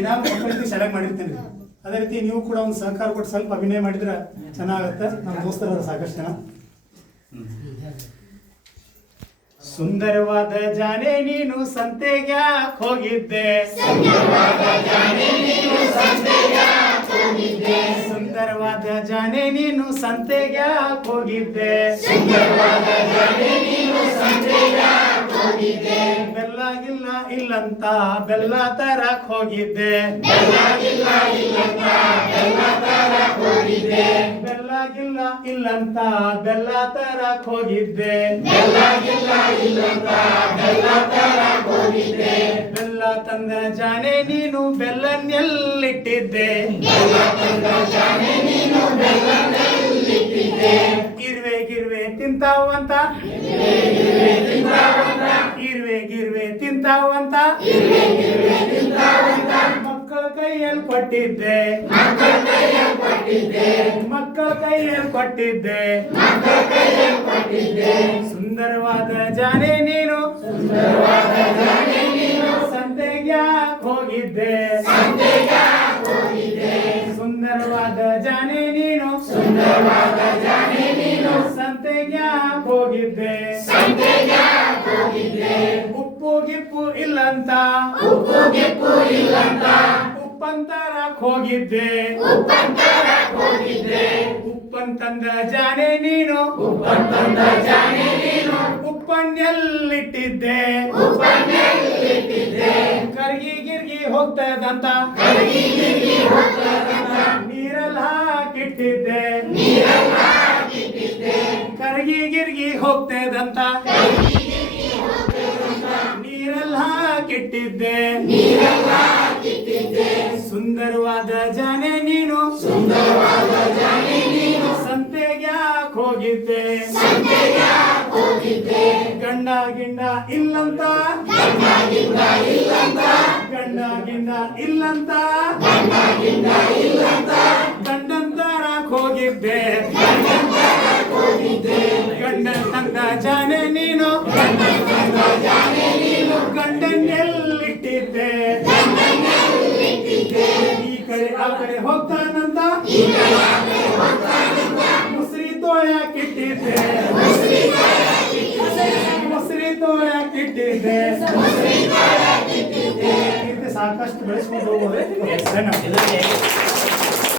ದಿನಾಂಕ ಮಕ್ಕಳಿಗೆ ಸೆಲೆಕ್ಟ್ ಮಾಡಿರ್ತೀನಿ. ಅದೇ ರೀತಿ ನೀವು ಕೂಡ ಒಂದು ಸಹಕಾರ ಕೊಟ್ಟು ಸ್ವಲ್ಪ ಅಭಿನಯ ಮಾಡಿದ್ರೆ ಚೆನ್ನಾಗುತ್ತೆ. ನಮ್ಮ ದೋಸ್ತರಾದ ಸಾಕಷ್ಟು ಜನ. ಸುಂದರವಾದ ಜಾನೆ ನೀನು ಸಂತೆಗೆ ಹೋಗಿದ್ದೆ, ಸುಂದರವಾದ ಜಾನೆ ನೀನು ಸಂತೆಗೆ ಹೋಗಿದ್ದೆ, ಬೆಲ್ಲಾಗಿಲ್ಲ ಇಲ್ಲಂತ ಬೆಲ್ಲ ತರಕ್ ಹೋಗಿದ್ದೆ, ಬೆಲ್ಲಾಗಿಲ್ಲ ಇಲ್ಲಂತ ಬೆಲ್ಲ ತರಕ್ ಹೋಗಿದ್ದೆ, ಬೆಲ್ಲ ತಂದ ಜಾನೆ ನೀನು ಬೆಲ್ಲನ್ನೆಲ್ಲಿಟ್ಟಿದ್ದೆ, ಗಿರ್ವೆ ತಿಂತಾವಂತ, ಗಿರ್ವೆ ತಿಂತಾವಂತ ಮಕ್ಕಳ ಕೈಯಲ್ಲಿ ಕೊಟ್ಟಿದ್ದೆ, ಸುಂದರವಾದ ಜಾನೆ ನೀನು ಸಂತೆಗೆ ಹೋಗಿದ್ದೆ, ಸುಂದರವಾದ ಜಾನೆ ನೀನು ಸಂತೆಗೆ ಹೋಗಿದ್ದೆ, ಉಪ್ಪು ಗಿಪ್ಪು ಇಲ್ಲಂತ ಉಪ್ಪಂತರಕ್ ಹೋಗಿದ್ದೆ, ಉಪ್ಪಂತಂದ ಜಾನೆ ನೀನು ಉಪ್ಪನ್ನೆಲ್ಲಿಟ್ಟಿದ್ದೆ, ಕರ್ಗಿ ಗಿರ್ಗಿ ಹೋಗ್ತದಂತ ನೀರಲ್ಲಿ ಹಾಕಿಟ್ಟಿದ್ದೆ, ಕರ್ಗಿ ಗಿರ್ಗಿ ಹೋಗ್ತದಂತ ನೀರಲ್ಲಿ ಹಾಕಿಟ್ಟಿದ್ದೆ, ಸುಂದರವಾದ ಜಾನೆ ನೀನು ಸಂತೆಗೆ ಹೋಗಿದ್ದೆ, ಗಂಡ ಗಿಂಡ ಇಲ್ಲಂತ ಗಂಡಂತರಕ್ ಹೋಗಿದ್ದೆ, ಗಂಡಂತಂದ ಜಾನೆ ನೀನು ಗಂಡನ್ನೆಲ್ಲಿಟ್ಟಿದ್ದೆ, ಈ ಕಡೆ ಆ ಕಡೆ ಹೋಗ್ತಾನಂತ ಮುಸ್ರಿ ತೋಳಕ್ಕಿಟ್ಟಿದ್ದೆ, ಸಾಕಷ್ಟು ಬೆಳೆಸ್ಕೊಂಡು ಹೋಗೋದು.